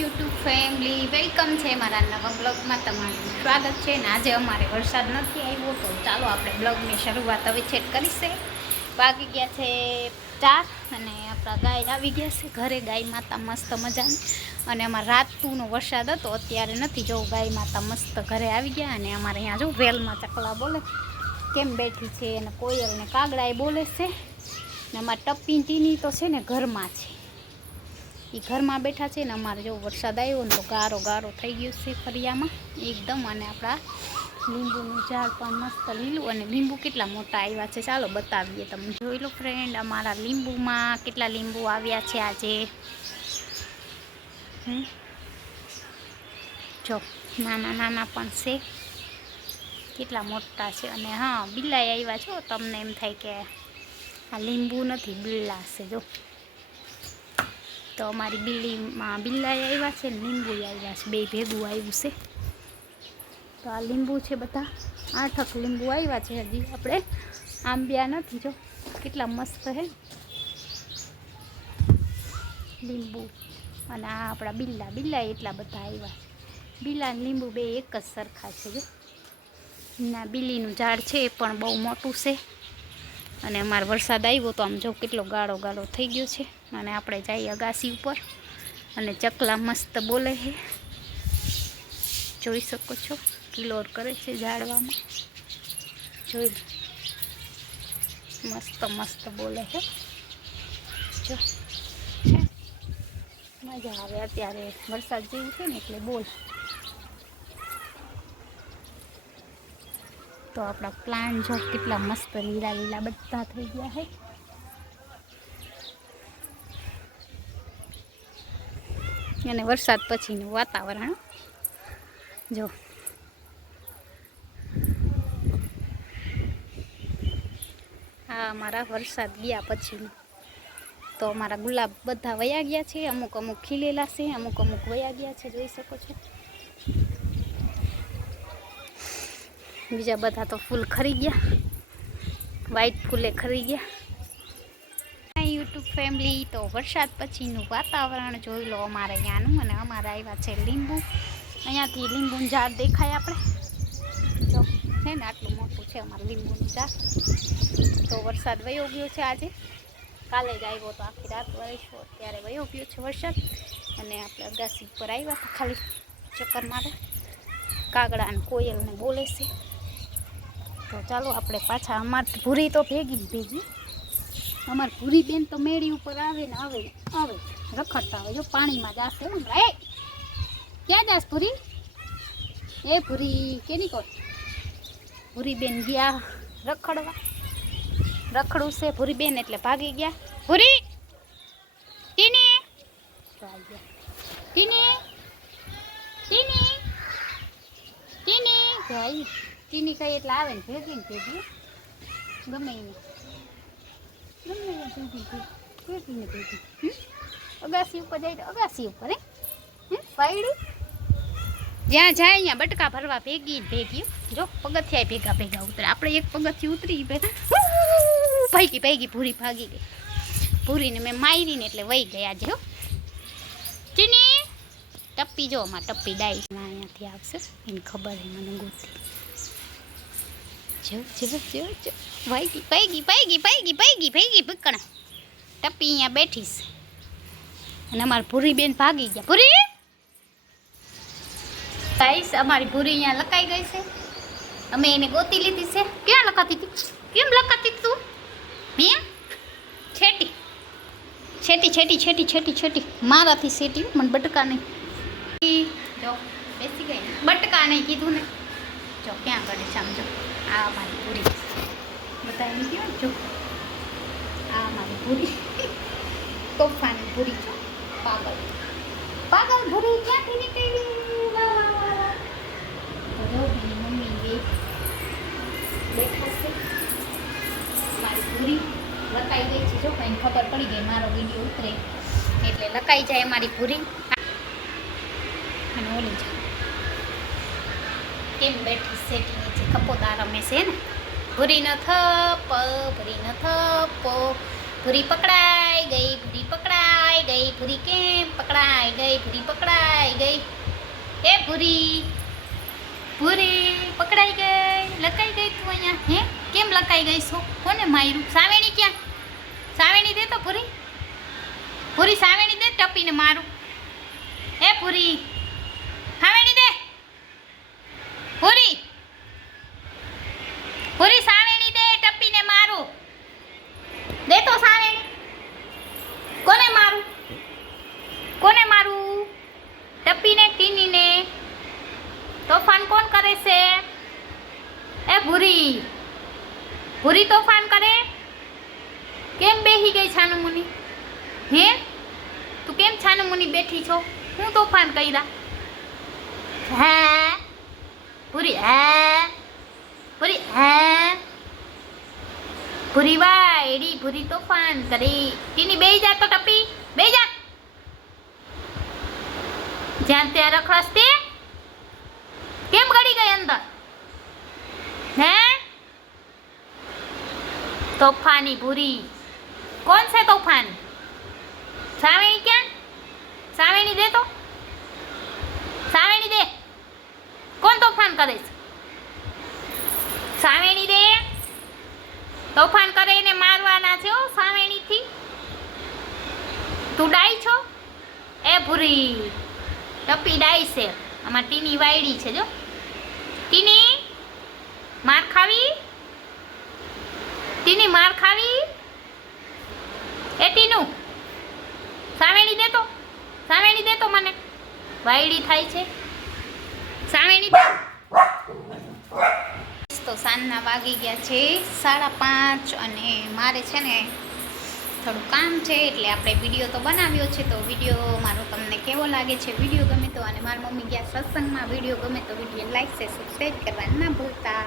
YouTube family welcome છે મારા નવા બ્લોગમાં તમારું સ્વાગત છે ને આજે અમારે વરસાદ નથી આવ્યો તો ચાલો આપણે બ્લોગની શરૂઆત હવે છેટ કરીશે વાગી ગયા છે 4 અને આપણા ગાય આવી ગયા છે ઘરે ગાય માતા મસ્ત મજાની અને અમારે રાતનો વરસાદ હતો અત્યારે નથી જો ગાય માતા મસ્ત ઘરે આવી ગયા અને અમારે અહીંયા જો વેલમાં ચકલા બોલે કેમ બેઠી છે અને કોયલ ને કાગડાએ બોલે છે ને અમારે ટપ્પી ટીની તો છે ને ઘરમાં છે એ ઘરમાં બેઠા છે ને અમારે જો વરસાદ આવ્યો ને તો ગારો ગારો થઈ ગયો છે ફરિયામાં એકદમ અને આપણા લીંબુનું ઝાડ પણ મસ્ત લીલું અને લીંબુ કેટલા મોટા આવ્યા છે ચાલો બતાવીએ તમે જોઈ લો ફ્રેન્ડ અમારા લીંબુમાં કેટલા લીંબુ આવ્યા છે આજે જો નાના નાના પણ છે કેટલા મોટા છે અને હા બિલાઈ આવ્યા છો તમને એમ થાય કે આ લીંબુ નથી બિલ્લા છે જો તો અમારી બિલ્લીમાં બિલ્લાઈ આવ્યા છે ને લીંબુ આવ્યા છે બે ભેગું આવ્યું છે તો આ લીંબુ છે બધા 8 લીંબુ આવ્યા છે હજી આપણે આંબ્યા નથી જો કેટલા મસ્ત છે લીંબુ અને આ આપણા બિલ્લા એટલા બધા આવ્યા છે બિલ્લા ને લીંબુ બે એક જ સરખા છે જો ના બિલ્લીનું ઝાડ છે એ પણ બહુ મોટું છે અને અમારો વરસાદ આવ્યો તો આમ જો કેટલો ગાળો ગાળો થઈ ગયો છે અને આપણે જઈએ અગાસી ઉપર અને ચકલા મસ્ત બોલે છે જોઈ શકો છો કિલોર કરે છે ઝાડવામાં જોઈ મસ્ત મસ્ત બોલે છે જો મજા આવે અત્યારે વરસાદ જેવું છે ને એટલે બોલ તો આપણા પ્લાન્ટ જો કેટલા મસ્ત લીલા લીલા બધા થઈ ગયા છે અને વરસાદ પછીનું વાતાવરણ જો આ અમારા વરસાદ ગયા પછીનું તો અમારા ગુલાબ બધા વયા ગયા છે અમુક અમુક ખીલેલા છે અમુક અમુક વયા ગયા છે જોઈ શકો છો બીજા બધા તો ફૂલ ખરી ગયા વ્હાઈટ ફૂલે ખરી ગયા યુટ્યુબ ફેમિલી તો વરસાદ પછીનું વાતાવરણ જોઈ લો અમારે અહીંયાનું અને અમારે આવ્યા છે લીંબુ અહીંયાથી લીંબુનું ઝાડ દેખાય આપણે જો છે ને આટલું મોટું છે અમારું લીંબુનું ઝાડ તો વરસાદ વયો ગયો છે આજે કાલે જ આવ્યો તો આખી રાત વરસ્યો ત્યારે વયો ગયો છે વરસાદ અને આપણે અગાસી ઉપર આવ્યા હતા ખાલી ચક્કર મારે કાગડા અને કોયલને બોલે છે તો ચાલો આપણે પાછા અમારી ભૂરી તો ભેગી અમારી ભૂરી બેન તો મેળી ઉપર આવે ને આવે રખડતા હોય જો પાણીમાં જાશે હમણાં એ ક્યાં જાસ ભૂરી એ ભૂરી કેની કોણ ભૂરી બેન ગયા રખડવા રખડું છે ભૂરી બેન એટલે ભાગી ગયા ભૂરી ટીની ટીની ટીની ટીની ભાઈ ટીની કઈ એટલે આવે ને ભેગી ગમે એને અગાસી ઉપર જાય તો અગાસી ઉપર ફાયડું જ્યાં જાય અહીંયા બટકા ભરવા ભેગી જો પગથિયા ભેગા ઉતરે આપણે એક પગથિયું ઉતરી ભાગી ભૂરી ભાગી ગઈ ભૂરીને મેં મારીને એટલે વહી ગયા જો ટીની ટપ્પી જો માં ટપ્પી ડાઈ અહીંયાથી આવશે એને ખબર છે મને ગોતી જો ભાગી ભીકણા ટપ્પી અહીંયા બેઠીશ અને અમારી ભૂરી બેન ભાગી ગયા ભૂરી ગાઈસ અમારી ભૂરી અહીંયા લકાઈ ગઈ છે અમે એને ગોતી લીધી છે ક્યાં લખાતી હતી કેમ લખાતી તું હે છેટી મારાથી છેટી મને બટકા નહીં જો બેસી ગઈ બટકા નહીં કીધું ને જો ક્યાં કરે છે આમ જો આ મારી પૂરી બધા એમ કહો જો આ મારી પૂરી તોફાની પૂરી છો પાગલ પૂરી ક્યાંથી નીકળી જો એની મમ્મી બે બેઠા છે મારી પૂરી લકાઈ ગઈ છે જો કંઈ ખબર પડી ગઈ મારો વિડીયો ઉતરે એટલે લકાઈ જાય મારી પૂરી અને ઓલી જાય કેમ બેઠી સેટી નીચે કપોતા રમે છે ને ભૂરી ન થપ ભૂરી પકડાઈ ગઈ ભૂરી કેમ પકડાઈ ગઈ ભૂરી ગઈ. એ ભૂરી ભૂરી પકડાઈ ગઈ. લકાઈ ગઈ તું અહીંયા. હે કેમ લકાઈ ગઈ છો? કોને માર્યું? સાવેણી ક્યાં? સાવેણી દે તો ભૂરી. ભૂરી સાવેણી દે, ટપીને મારું. એ ભૂરી સાવેણી દે. ભૂરી ભૂરી સાવેણી દે, ટપીને મારું. દે તો સાવેણી. કોને મારું? કોને મારું? ટપીને ટીનીને. તોફાન કોણ કરે છે? એ ભૂરી ભૂરી તોફાન કરે. કેમ બેહી ગઈ છાનું મુની? હે તું કેમ છાનું મુની બેઠી છો? હું તોફાન કર્યા? હા ભૂરી હા ભૂરી હા ભૂરી વાયડી ભૂરી તોફાન કરી. ટીની બેહી જા તો ટપી બેહી જા. જ્યાં ત્યાં રખડસ્તી કેમ ગળી ગઈ અંદર? હે તોફાની ભૂરી. કોણ છે તોફાન? સાવેણી ક્યાં? સાવેણી દે તો. સાવેણી દે. કોણ તોફાન કરે છે? સાવેણી દે. તોફાન કરે એને મારવાના છે હો સાવેણીથી. તું ડાઈ છો? એ ભૂરી ટપી ડાઈ છે. આમાં ટીની વાયડી છે જો. ટીની માર ખાવી? ટીની માર ખાવી? એ ટીનું સાવેણી દે તો. સાવેણી દે તો મને. વાયડી થાય છે. સાવેણી દે. તો સાંજના વાગી ગયા છે 5:30 અને મારે છે ને થોડું કામ છે એટલે આપણે વિડીયો તો બનાવ્યો છે. તો વિડીયો મારો તમને કેવો લાગે છે? વિડીયો ગમે તો, અને મારી મમ્મી ગયા સત્સંગમાં. વિડીયો ગમે તો વિડીયો લાઈક છે, સબસ્ક્રાઈબ કરવા ના ભૂલતા.